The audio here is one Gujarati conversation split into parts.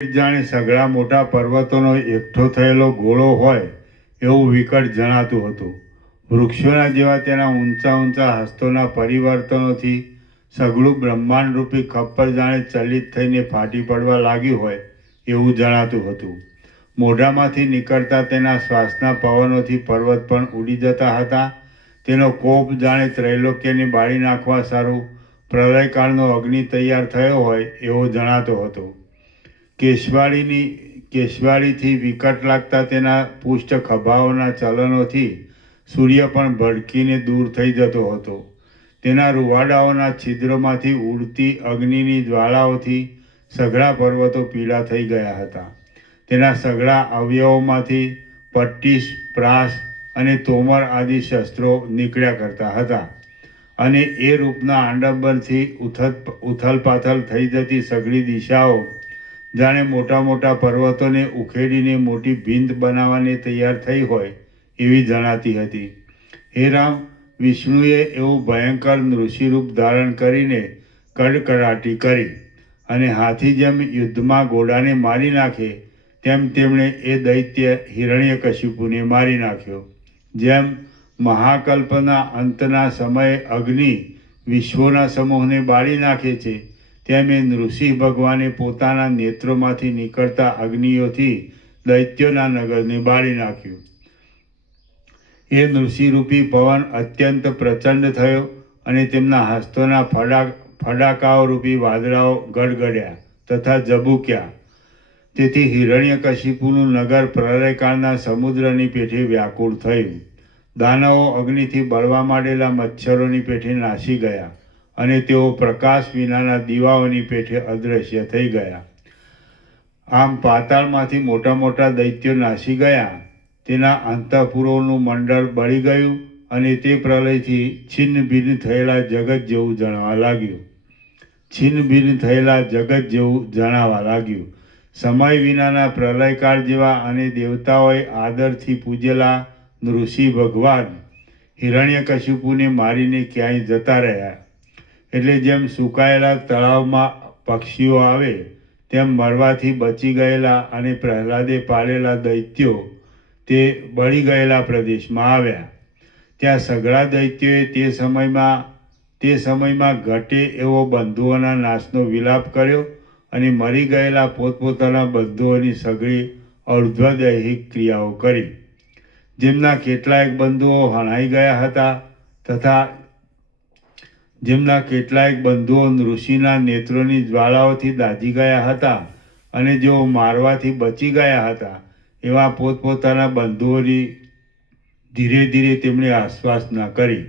જાણે સઘળા મોટા પર્વતોનો એકઠો થયેલો ગોળો હોય એવું વિકટ જણાતું હતું. વૃક્ષોના જેવા તેના ઊંચા ઊંચા હસ્તોના પરિવર્તનોથી સઘળું બ્રહ્માંડ રૂપી ખપ્પર જાણે ચલિત થઈને ફાટી પડવા લાગ્યું હોય એવું જણાતું હતું. મોઢામાંથી નીકળતા તેના શ્વાસના પવનોથી પર્વત પણ ઉડી જતા હતા. તેનો કોપ જાણે ત્રૈલોક્યને બાળી નાખવા સારું પ્રલયકાળનો અગ્નિ તૈયાર થયો હોય એવો જણાતો હતો. કેશવાળીની, કેશવાળીથી વિકટ લાગતા તેના પુષ્ટ ખભાઓના ચલનોથી સૂર્ય પણ ભડકીને દૂર થઈ જતો હતો. તેના રૂવાડાઓના છિદ્રોમાંથી ઉડતી અગ્નિની જ્વાળાઓથી સઘળા પર્વતો પીળા થઈ ગયા હતા. તેના સઘળા અવયવોમાંથી પટ્ટીશ પ્રાસ અને તોમર આદિ શસ્ત્રો નીકળ્યા કરતા હતા અને એ રૂપના આડંબરથી ઉથલ, ઉથલપાથલ થઈ જતી સઘળી દિશાઓ જાણે મોટા મોટા પર્વતોને ઉખેડીને મોટી ભીંત બનાવવાને તૈયાર થઈ હોય એવી જણાતી હતી. હે રામ, વિષ્ણુએ એવું ભયંકર નૃષિરૂપ ધારણ કરીને કડકડાટી કરી અને હાથી જેમ યુદ્ધમાં ઘોડાને મારી નાખે, તેમ તેમણે એ દૈત્ય હિરણ્યકશિપુને મારી નાખ્યો. જેમ મહાકલ્પના અંતના સમયે અગ્નિ વિશ્વોના સમૂહને બાળી નાખે છે તેમ નૃસિંહ ભગવાને પોતાના નેત્રોમાંથી નીકળતા અગ્નિઓથી દૈત્યોના નગરને બાળી નાખ્યું. એ નૃષિરૂપી પવન અત્યંત પ્રચંડ થયો અને તેમના હસ્તોના ફડા ફડાકાઓ રૂપી વાદળાઓ ગડગડ્યા તથા ઝબૂક્યા. તેથી હિરણ્યકશિપુનું નગર પ્રલયકાળના સમુદ્રની પેઠે વ્યાકુળ થયું. દાનવો અગ્નિથી બળવા માંડેલા મચ્છરોની પેઠે નાસી ગયા. અને તેઓ પ્રકાશ વિનાના દીવાઓની પેઠે અદૃશ્ય થઈ ગયા. આમ પાતાળમાંથી મોટા મોટા દૈત્યો નાસી ગયા. તેના અંતઃપુરોનું મંડળ બળી ગયું અને તે પ્રલયથી છિન્ન ભિન્ન થયેલા જગત જેવું જણાવા લાગ્યું. છિન્ન ભિન્ન થયેલા જગત જેવું જણાવા લાગ્યું. સમય વિનાના પ્રલયકાળ જેવા અને દેવતાઓએ આદરથી પૂજેલા ઋષિ ભગવાન હિરણ્યકશિપુને મારીને ક્યાંય જતા રહ્યા. એટલે જેમ સુકાયેલા તળાવમાં પક્ષીઓ આવે, તેમ મરવાથી બચી ગયેલા અને પ્રહલાદે પાળેલા દૈત્યો તે બળી ગયેલા પ્રદેશમાં આવ્યા. ત્યાં સઘળા દૈત્યોએ તે સમયમાં તે સમયમાં ઘટે એવો બંધુઓના નાશનો વિલાપ કર્યો અને મરી ગયેલા પોતપોતાના બંધુઓની સઘળી અર્ધ્વદૈહિક ક્રિયાઓ કરી. જેમના કેટલાય બંધુઓ હણાઈ ગયા હતા તથા જેમના કેટલાય બંધુઓ ઋષિના નેત્રોની જ્વાળાઓથી દાઝી ગયા હતા અને જેઓ મારવાથી બચી ગયા હતા, એવા પોતપોતાના બંધુઓની ધીરે ધીરે તેમણે આશ્વાસના કરી.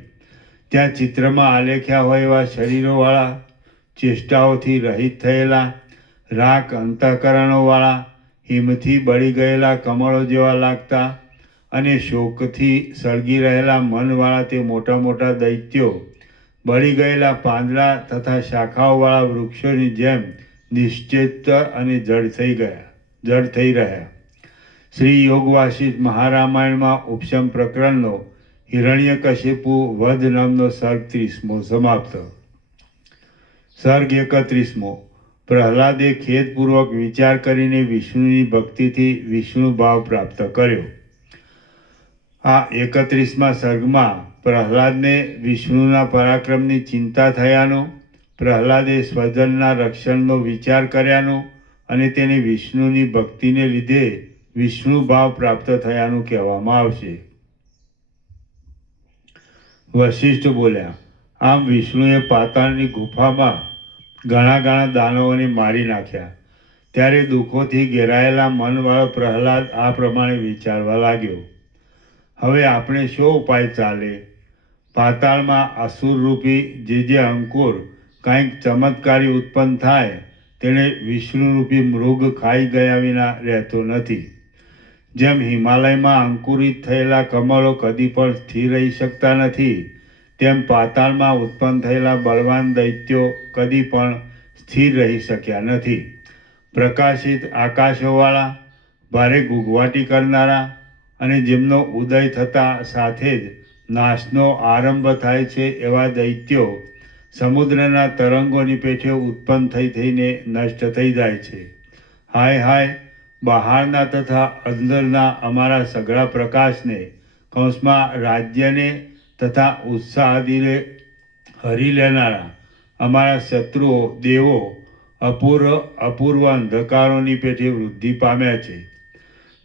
ત્યાં ચિત્રમાં આલેખ્યા હોય એવા શરીરોવાળા, ચેષ્ટાઓથી રહિત થયેલા રાખ અંતઃકરણોવાળા, હિમથી બળી ગયેલા કમળો જેવા લાગતા અને શોકથી સળગી રહેલા મનવાળા તે મોટા મોટા દૈત્યો બળી ગયેલા પાંદડા તથા શાખાઓવાળા વૃક્ષોની જેમ નિશ્ચિત અને જડ થઈ ગયા જડ થઈ રહ્યા. શ્રી યોગવાસિત મહારામાયણમાં ઉપશમ પ્રકરણનો હિરણ્યકશિપુ વધ નામનો સર્ગ ત્રીસમો સમાપ્ત. સર્ગ એકત્રીસમો. પ્રહલાદે ખેદપૂર્વક વિચાર કરીને વિષ્ણુની ભક્તિથી વિષ્ણુ ભાવ પ્રાપ્ત કર્યો. આ એકત્રીસમાં સર્ગમાં પ્રહલાદને વિષ્ણુના પરાક્રમની ચિંતા થયાનો, પ્રહલાદે સ્વજનના રક્ષણનો વિચાર કર્યાનો અને તેને વિષ્ણુની ભક્તિને લીધે વિષ્ણુ ભાવ પ્રાપ્ત થયાનું કહેવામાં આવશે. વશિષ્ઠ બોલ્યા, આમ વિષ્ણુએ પાતાળની ગુફામાં ઘણા ઘણા દાનવોને મારી નાખ્યા. ત્યારે દુઃખોથી ઘેરાયેલા મનવાળો પ્રહલાદ આ પ્રમાણે વિચારવા લાગ્યો. હવે આપણે શો ઉપાય ચાલે? પાતાળમાં અસુરરૂપી જે જે અંકુર કંઈક ચમત્કારી ઉત્પન્ન થાય, તેણે વિષ્ણુરૂપી મૃગ ખાઈ ગયા વિના રહેતો નથી. જેમ હિમાલયમાં અંકુરિત થયેલા કમળો કદી પણ સ્થિર રહી શકતા નથી, તેમ પાતાળમાં ઉત્પન્ન થયેલા બળવાન દૈત્યો કદી પણ સ્થિર રહી શક્યા નથી. પ્રકાશિત આકાશોવાળા, ભારે ગુગવાટી કરનારા અને જેમનો ઉદય થતા સાથે જ નાશનો આરંભ થાય છે એવા દૈત્યો સમુદ્રના તરંગોની પેઠે ઉત્પન્ન થઈ થઈને નષ્ટ થઈ જાય છે. હાય હાય, બહારના તથા અંદરના અમારા સઘળા પ્રકાશને, કૌંસમાં રાજ્યને તથા ઉત્સાહ આદિને હરી લેનારા અમારા શત્રુઓ, દેવો, અપૂર્વ અપૂર્વ અંધકારોની પેઠે વૃદ્ધિ પામ્યા છે.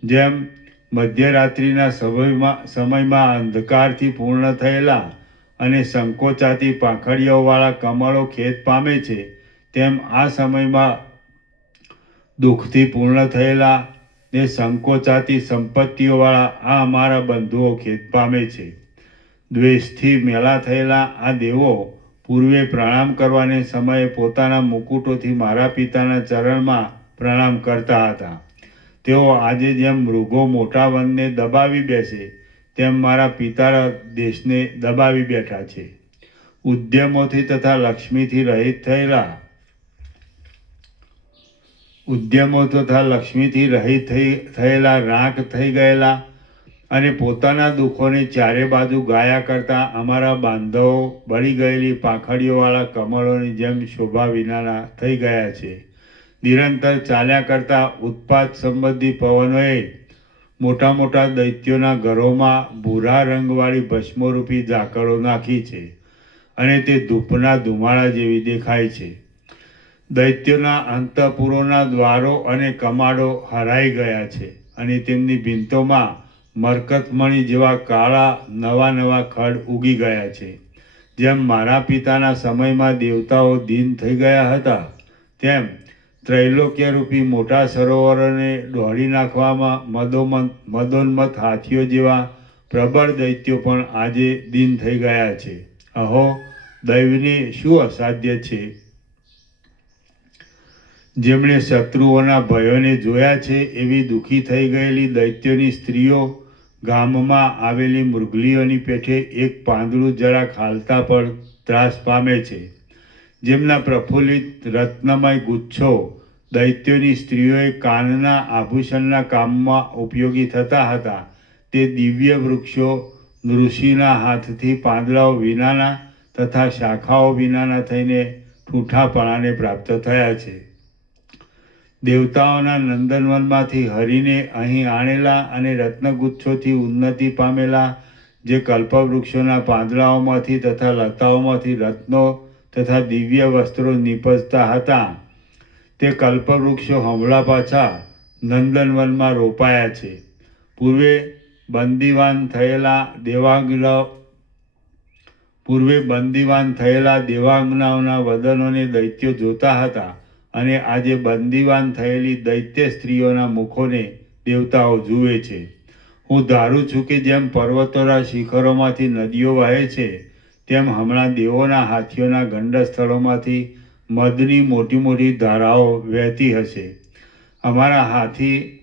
જેમ મધ્યરાત્રિના સમયમાં સમયમાં અંધકારથી પૂર્ણ થયેલા અને સંકોચાતી પાંખડીઓવાળા કમળો ખેત પામે છે, તેમ આ સમયમાં દુઃખથી પૂર્ણ થયેલા ને સંકોચાતી સંપત્તિઓવાળા આ અમારા બંધુઓ ખેત પામે છે. દ્વેષથી મેલા થયેલા આ દેવો પૂર્વે પ્રણામ કરવાને સમયે પોતાના મુકુટોથી મારા પિતાના ચરણમાં પ્રણામ કરતા હતા. તેઓ આજે જેમ મૃગો મોટા વનને દબાવી બેસે, તેમ મારા પિતા દેશને દબાવી બેઠા છે. ઉદ્યમોથી તથા લક્ષ્મીથી રહિત થયેલા ઉદ્યમો તથા લક્ષ્મીથી રહિત થઈ, થયેલા રાખ થઈ ગયેલા અને પોતાના દુઃખોને ચારે બાજુ ગાયા કરતા અમારા બાંધવો બળી ગયેલી પાંખડીઓવાળા કમળોની જેમ શોભા વિનાના થઈ ગયા છે. નિરંતર ચાલ્યા કરતા ઉત્પાદ સંબંધી પવનોએ મોટા મોટા દૈત્યોના ઘરોમાં ભૂરા રંગવાળી ભસ્મરૂપી ઝાકળો નાખી છે અને તે ધૂપના ધુમાડા જેવી દેખાય છે. દૈત્યોના અંતઃપુરોના દ્વારો અને કમાડો હરાઈ ગયા છે અને તેમની ભીંતોમાં મરકતમણી જેવા કાળા નવા નવા ખડ ઉગી ગયા છે. જેમ મારા પિતાના સમયમાં દેવતાઓ દીન થઈ ગયા હતા, તેમ ત્રૈલોક્યરૂપી મોટા સરોવરોને દોડી નાખવામાં મદોમંત મદોન્મત હાથીઓ જેવા પ્રબળ દૈત્યો પણ આજે દિન થઈ ગયા છે. અહો, દૈવને શું અસાધ્ય છે? જેમણે શત્રુઓના ભયોને જોયા છે એવી દુઃખી થઈ ગયેલી દૈત્યોની સ્ત્રીઓ ગામમાં આવેલી મૃગલીઓની પેઠે એક પાંદડું જરાક ખાલતા પર ત્રાસ પામે છે. જેમના પ્રફુલ્લિત રત્નમય ગુચ્છો દૈત્યોની સ્ત્રીઓએ કાનના આભૂષણના કામમાં ઉપયોગી થતા હતા. તે દિવ્ય વૃક્ષો ઋષિના હાથથી પાંદડાઓ વિનાના તથા શાખાઓ વિનાના થઈને ઠૂઠાપણાને પ્રાપ્ત થયા છે. દેવતાઓના નંદનવનમાંથી હરીને અહીં આણેલા અને રત્નગુચ્છોથી ઉન્નતિ પામેલા જે કલ્પવૃક્ષોના પાંદડાઓમાંથી તથા લતાઓમાંથી રત્નો તથા દિવ્ય વસ્ત્રો નિપજતા હતા. તે કલ્પવૃક્ષો હમણાં પાછા નંદનવનમાં રોપાયા છે. પૂર્વે બંદીવાન થયેલા દેવાંગલ, પૂર્વે બંદીવાન થયેલા દેવાંગનાઓના વદનોને દૈત્યો જોતા હતા અને આજે બંદીવાન થયેલી દૈત્ય સ્ત્રીઓના મુખોને દેવતાઓ જુએ છે. હું ધારું છું કે જેમ પર્વતોના શિખરોમાંથી નદીઓ વહે છે તેમ હમણાં દેવોના હાથીઓના ગંડ સ્થળોમાંથી મધની મોટી મોટી ધારાઓ વહેતી હશે. અમારા હાથી,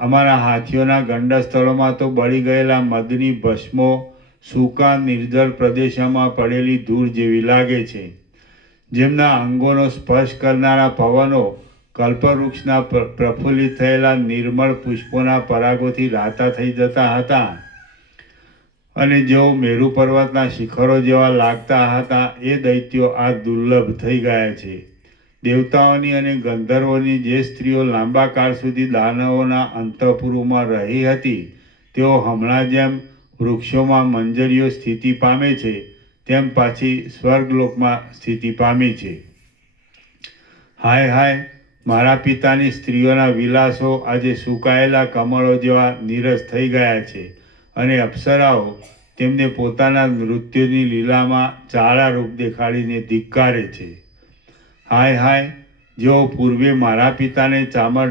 અમારા હાથીઓના ગંડ સ્થળોમાં તો બળી ગયેલા મધની ભસ્મો સૂકા નિર્જળ પ્રદેશોમાં પડેલી ધૂળ જેવી લાગે છે. જેમના અંગોનો સ્પર્શ કરનારા પવનો કલ્પવૃક્ષના પ્રફુલ્લિત થયેલા નિર્મળ પુષ્પોના પરાગોથી રાતા થઈ જતા હતા. અને જેઓ મેરુ પર્વતના શિખરો જેવા લાગતા હતા, એ દૈત્યો આ દુર્લભ થઈ ગયા છે. દેવતાઓની અને ગંધર્વોની જે સ્ત્રીઓ લાંબા કાળ સુધી દાનવોના અંતઃપુરમાં રહી હતી, તેઓ હમણાં જેમ વૃક્ષોમાં મંજરીઓ સ્થિતિ પામે છે, તેમ પાછી સ્વર્ગલોકમાં સ્થિતિ પામી છે. હાય હાય, મારા પિતાની સ્ત્રીઓના વિલાસો આજે સુકાયેલા કમળો જેવા નીરસ થઈ ગયા છે. અને અપ્સરાઓ તેમને પોતાના નૃત્યની લીલામાં ચાળા રૂપ દેખાડીને ધિક્કારે છે. હાય હાય, જેઓ પૂર્વે મારા પિતાને ચામર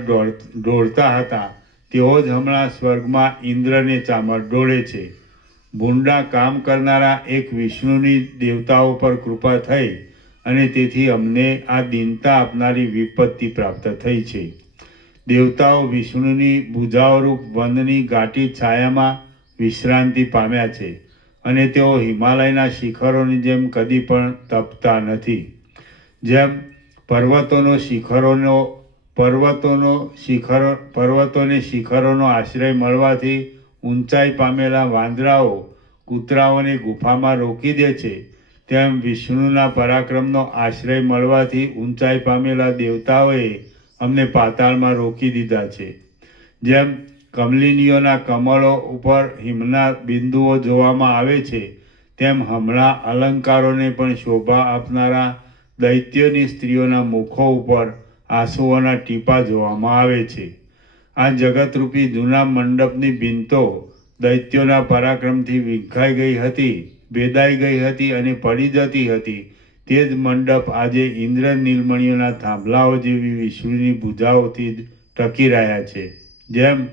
ઢોળતા હતા, તેઓ જ હમણાં સ્વર્ગમાં ઇન્દ્રને ચામર દોડે છે. ભૂંડા કામ કરનારા એક વિષ્ણુની દેવતાઓ પર કૃપા થઈ અને તેથી અમને આ દીનતા આપનારી વિપત્તિ પ્રાપ્ત થઈ છે. દેવતાઓ વિષ્ણુની ભૂજાઓરૂપ વનની ગાટી છાયામાં વિશ્રાંતિ પામ્યા છે અને તેઓ હિમાલયના શિખરોની જેમ કદી પણ તપતા નથી. જેમ પર્વતોનો શિખરોનો, પર્વતોનો શિખર, પર્વતોને શિખરોનો આશ્રય મળવાથી ઊંચાઈ પામેલા વાંદરાઓ કૂતરાઓને ગુફામાં રોકી દે છે, તેમ વિષ્ણુના પરાક્રમનો આશ્રય મળવાથી ઊંચાઈ પામેલા દેવતાઓએ અમને પાતાળમાં રોકી દીધા છે. જેમ કમલિનીઓના કમળો ઉપર હિમના બિંદુઓ જોવામાં આવે છે. તેમ હમણાં અલંકારોને પણ શોભા આપનારા દૈત્યોની સ્ત્રીઓના મુખો ઉપર આંસુઓના ટીપા જોવામાં આવે છે. આ જગતરૂપી જૂના મંડપની બિંતો દૈત્યોના પરાક્રમથી વિંખાઈ ગઈ હતી, ભેદાઈ ગઈ હતી અને પડી જતી હતી. તે જ મંડપ આજે ઇન્દ્ર નીલમણીઓના થાંભલાઓ જેવી વિષ્ણુની ભુજાઓથી જ ટકી રહ્યા છે. જેમ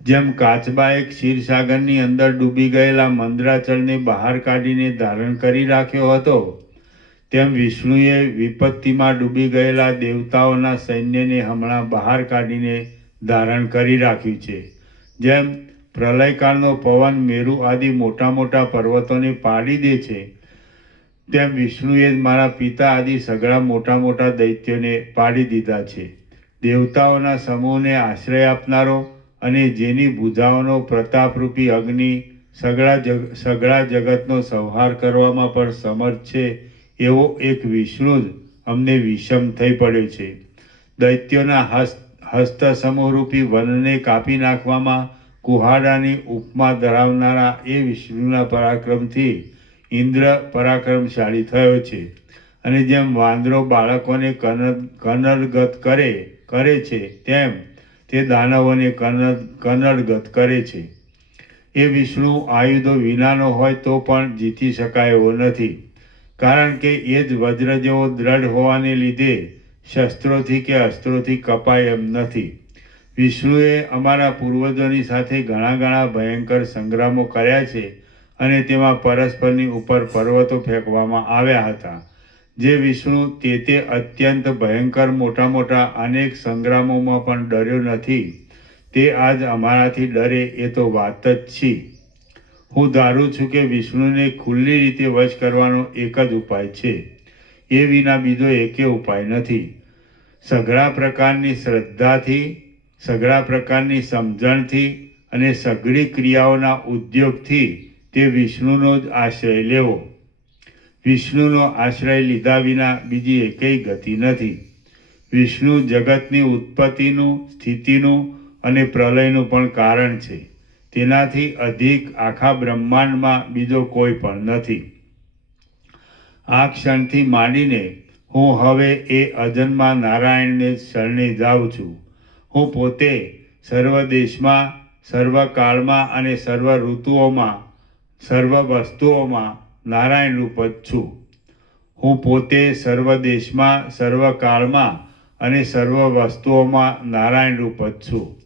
જેમ કાચબાએ ક્ષીરસાગરની અંદર ડૂબી ગયેલા મંદરાચળને બહાર કાઢીને ધારણ કરી રાખ્યો હતો, તેમ વિષ્ણુએ વિપત્તિમાં ડૂબી ગયેલા દેવતાઓના સૈન્યને હમણાં બહાર કાઢીને ધારણ કરી રાખ્યું છે. જેમ પ્રલયકાળનો પવન મેરુ આદિ મોટા મોટા પર્વતોને પાડી દે છે, તેમ વિષ્ણુએ મારા પિતા આદિ સગળા મોટા મોટા દૈત્યોને પાડી દીધા છે. દેવતાઓના સમૂહને આશ્રય આપનારો અને જેની ભુજાઓનો પ્રતાપરૂપી અગ્નિ સગળા જગ, સગળા જગતનો સંહાર કરવામાં પણ સમર્થ છે, એવો એક વિષ્ણુ જ અમને વિષમ થઈ પડ્યો છે. દૈત્યોના હસ્ત હસ્ત સમૂહરૂપી વનને કાપી નાખવામાં કુહાડાની ઉપમા ધરાવનારા એ વિષ્ણુના પરાક્રમથી ઇન્દ્ર પરાક્રમશાળી થયો છે અને જેમ વાંદરો બાળકોને કનદ કનડગત કરે કરે છે, તેમ તે દાનવોને કનડ કનડગત કરે છે. એ વિષ્ણુ આયુધો વિનાનો હોય તો પણ જીતી શકાય એવો નથી. કારણ કે એ જ વજ્ર જેવો દ્રઢ હોવાને લીધે શસ્ત્રોથી કે અસ્ત્રોથી કપાય એમ નથી. વિષ્ણુએ અમારા પૂર્વજોની સાથે ઘણા ઘણા ભયંકર સંગ્રામો કર્યા છે અને તેમાં પરસ્પરની ઉપર પર્વતો ફેંકવામાં આવ્યા હતા. જે વિષ્ણુ તે તે અત્યંત ભયંકર મોટા મોટા અનેક સંગ્રામોમાં પણ ડર્યો નથી. તે આજ અમારાથી ડરે એ તો વાત જ છે. હું ધારું છું કે વિષ્ણુને ખુલ્લી રીતે વશ કરવાનો એક જ ઉપાય છે. એ વિના બીજો એકે ઉપાય નથી. સઘળા પ્રકારની શ્રદ્ધાથી, સઘળા પ્રકારની સમજણથી અને સઘળી ક્રિયાઓના ઉદ્યોગથી તે વિષ્ણુનો જ આશ્રય લેવો. વિષ્ણુનો આશ્રય લીધા વિના બીજી એકેય ગતિ નથી. વિષ્ણુ જગતની ઉત્પત્તિનું, સ્થિતિનું અને પ્રલયનું પણ કારણ છે. તેનાથી અધિક આખા બ્રહ્માંડમાં બીજો કોઈ પણ નથી. આ ક્ષણથી માંડીને હું હવે એ અજન્મા નારાયણને શરણે જાઉં છું. હું પોતે સર્વ દેશમાં, સર્વ અને સર્વ ઋતુઓમાં, સર્વ વસ્તુઓમાં નારાયણ રૂપ જ છું. હું પોતે સર્વ દેશમાં સર્વ અને સર્વ વસ્તુઓમાં નારાયણ રૂપ જ છું.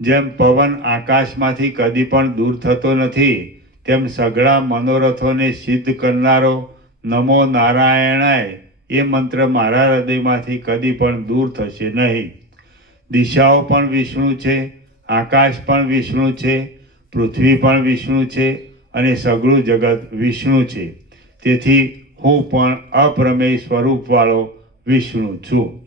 જેમ પવન આકાશમાંથી કદી પણ દૂર થતો નથી, તેમ સઘળા મનોરથોને સિદ્ધ કરનારો નમો નારાયણાય એ મંત્ર મારા હૃદયમાંથી કદી પણ દૂર થશે નહીં. દિશાઓ પણ વિષ્ણુ છે, આકાશ પણ વિષ્ણુ છે, પૃથ્વી પણ વિષ્ણુ છે અને સઘળું જગત વિષ્ણુ છે. તેથી હું પણ અપ્રમેય સ્વરૂપવાળો વિષ્ણુ છું.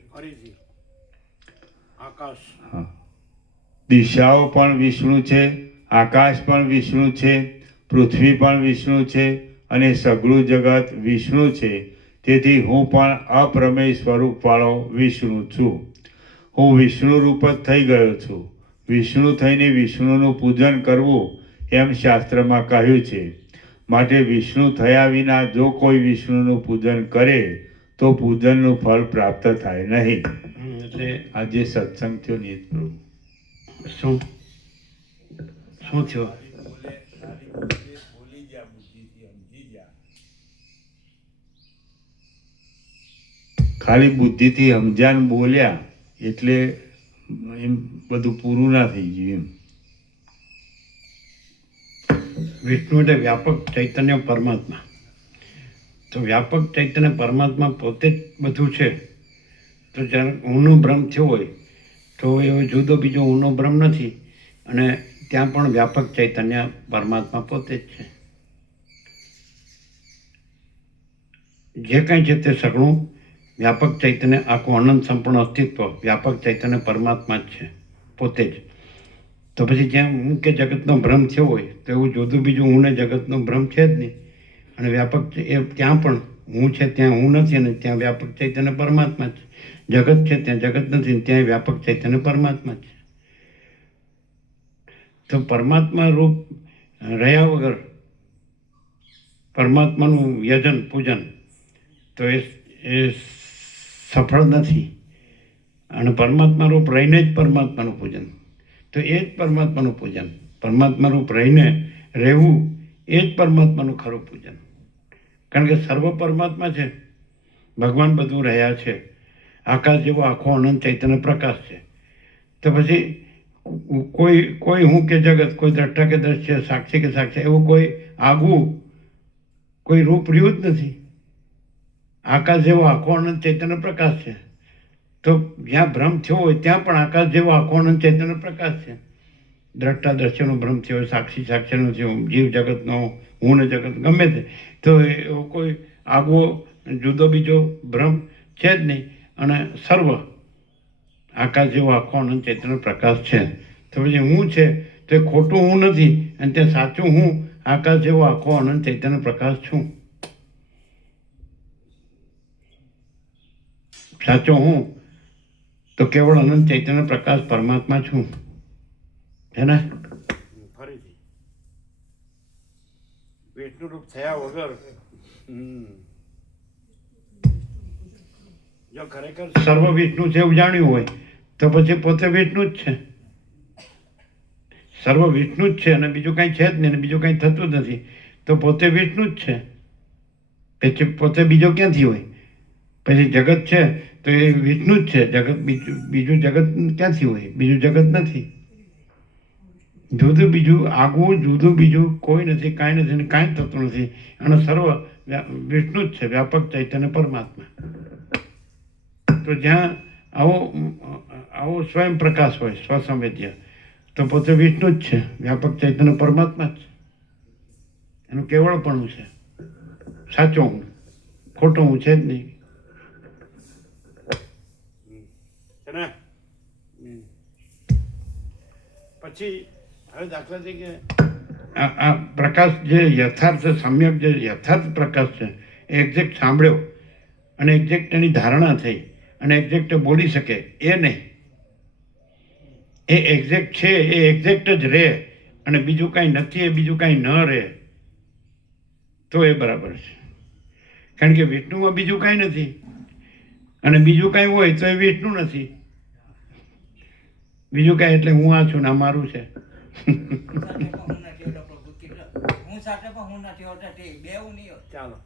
દિશાઓ પણ વિષ્ણુ છે આકાશ પણ વિષ્ણુ છે પૃથ્વી પણ વિષ્ણુ છે અને સઘળું જગત વિષ્ણુ છે. તેથી હું પણ અપ્રમેય સ્વરૂપવાળો વિષ્ણુ છું. હું વિષ્ણુ રૂપ જ થઈ ગયો છું. વિષ્ણુ થઈને વિષ્ણુનું પૂજન કરવું એમ શાસ્ત્રમાં કહ્યું છે માટે વિષ્ણુ થયા વિના જો કોઈ વિષ્ણુનું પૂજન કરે તો પૂજનનું ફળ પ્રાપ્ત થાય નહીં. એટલે આ જે સત્સંગ થયો ને પ્રભુ. શું? શું થયો? ખાલી બુદ્ધિથી સમજાન બોલ્યા એટલે એમ બધું પૂરું ના થઈ ગયું એમ. વિષ્ણુ એટલે વ્યાપક ચૈતન્ય પરમાત્મા. તો વ્યાપક ચૈતન્ય પરમાત્મા પોતે જ બધું છે. તો જ્યારે ઊંનો ભ્રમ થયો હોય, તો એવો જુદો બીજો ઊંનો ભ્રમ નથી. અને ત્યાં પણ વ્યાપક ચૈતન્ય પરમાત્મા પોતે જ છે. જે કાંઈ છે તે સઘળું વ્યાપક ચૈતન્ય, આખું અનંત સંપૂર્ણ અસ્તિત્વ વ્યાપક ચૈતન્ય પરમાત્મા જ છે. પોતે જ. તો પછી જ્યાં હું કે જગતનો ભ્રમ થયો હોય, તો એવું જોતું બીજું હું ને જગતનો ભ્રમ છે જ નહીં. અને વ્યાપક એ ત્યાં પણ હું છે, ત્યાં હું નથી અને ત્યાં વ્યાપક ચૈતન્ય પરમાત્મા છે. જગત છે, ત્યાં જગત નથી ત્યાં વ્યાપક ચૈતન્ય પરમાત્મા છે. તો પરમાત્મા રૂપ રહ્યા વગર પરમાત્માનું યજન, પૂજન તો એ એ સફળ નથી. અને પરમાત્મા રૂપ રહીને જ પરમાત્માનું પૂજન. તો એ જ પરમાત્માનું પૂજન. પરમાત્મા રૂપ રહીને રહેવું એ જ પરમાત્માનું ખરું પૂજન. કારણ કે સર્વ પરમાત્મા છે. ભગવાન બધું રહ્યા છે. આકાશ જેવો આખો અનંત ચૈતન્ય પ્રકાશ છે. તો પછી કોઈ કોઈ હું કે જગત, કોઈ દ્રષ્ટા કે દ્રશ્ય, સાક્ષી કે સાક્ષી, એવું કોઈ આગવું કોઈ રૂપ રહ્યું જ નથી. આકાશ જેવો આખો અનંત ચૈતન્ય પ્રકાશ છે. તો જ્યાં ભ્રમ થયો હોય ત્યાં પણ આકાશ જેવો આખો અનંત ચૈતન્ય પ્રકાશ છે. દ્રષ્ટા દ્રશ્યનો ભ્રમ થયો, સાક્ષી સાક્ષીનો થયો, જીવ જગતનો, હું ને જગત ગમે તે. તો એવો કોઈ આગવો, જુદો બીજો ભ્રમ છે જ નહીં. અને સર્વ આકાશ જેવો આખો અનંત ચૈતન્ય પ્રકાશ છે. તો પછી હું છે તો એ ખોટું હું નથી અને તે સાચું હું આકાશ જેવો આખો અનંત ચૈતન્ય પ્રકાશ છું. સાચો હું તો કેવળ અનંત ચૈતન્ય પ્રકાશ પરમાત્મા છું. હે ને? ફરીથી. વિષ્ણુ રૂપ થયા વગર જો ખરેખર સર્વ વિષ્ણુ છે એવું જાણ્યું હોય તો પછી પોતે વિષ્ણુ જ છે. સર્વ વિષ્ણુ જ છે અને બીજું કાંઈ છે જ નહીં અને બીજું કાંઈ થતું જ નથી. તો પોતે વિષ્ણુ જ છે. પછી પોતે બીજો ક્યાંથી હોય? પછી જગત છે. તો એ વિષ્ણુ જ છે, જગત બીજું બીજું જગત ક્યાંથી હોય? બીજું જગત નથી. જુદું બીજું, આગવું, જુદું બીજું કોઈ નથી, કાંઈ નથી ને કાંઈ થતું નથી. અને સર્વ વિષ્ણુ જ છે, વ્યાપક ચૈતન્ય પરમાત્મા. તો જ્યાં આવો આવો સ્વયં પ્રકાશ હોય, સ્વસંવેદ્ય, તો પોતે વિષ્ણુ જ છે, વ્યાપક ચૈતન્ય પરમાત્મા જ છે. એનું કેવળપણું છે. સાચો હું ખોટો હું છે જ નહીં છે ને? પછી હવે દાખલા તરીકે આ પ્રકાશ જે યથાર્થ સમ્યક જે યથાર્થ પ્રકાશ છે, એ એક્ઝેક્ટ સાંભળ્યો અને એક્ઝેક્ટ એની ધારણા થઈ અને એક્ઝેક્ટ બોલી શકે, એ નહીં. એ એક્ઝેક્ટ છે, એ એક્ઝેક્ટ જ રહે અને બીજું કાંઈ નથી, એ બીજું કાંઈ ન રહે. તો એ બરાબર છે. કારણ કે વિષ્ણુમાં બીજું કાંઈ નથી અને બીજું કાંઈ હોય તો એ વિષ્ણુ નથી. બીજું કાંઈ એટલે હું આ છું ને અમારું છે. હું સાથે પણ હું નથી હોતા તે બેવું નહીં ચાલો.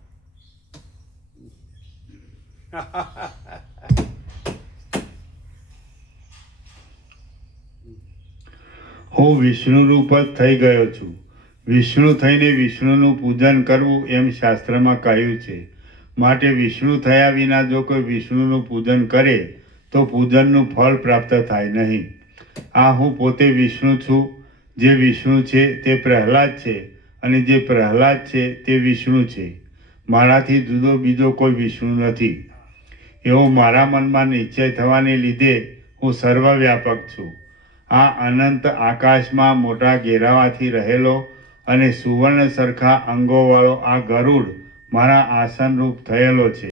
હું વિષ્ણુ રૂપ જ થઈ ગયો છું. વિષ્ણુ થઈને વિષ્ણુનું પૂજન કરવું એમ શાસ્ત્રમાં કહ્યું છે. માટે વિષ્ણુ થયા વિના જો કોઈ વિષ્ણુનું પૂજન કરે તો પૂજનનું ફળ પ્રાપ્ત થાય નહીં. આ હું પોતે વિષ્ણુ છું. જે વિષ્ણુ છે તે પ્રહલાદ છે અને જે પ્રહલાદ છે તે વિષ્ણુ છે. મારાથી જુદો બીજો કોઈ વિષ્ણુ નથી. એવો મારા મનમાં નિશ્ચય થવાને લીધે હું સર્વવ્યાપક છું. આ અનંત આકાશમાં મોટા ઘેરાવાથી રહેલો અને સુવર્ણ સરખા અંગોવાળો આ ગરુડ મારા આસનરૂપ થયેલો છે.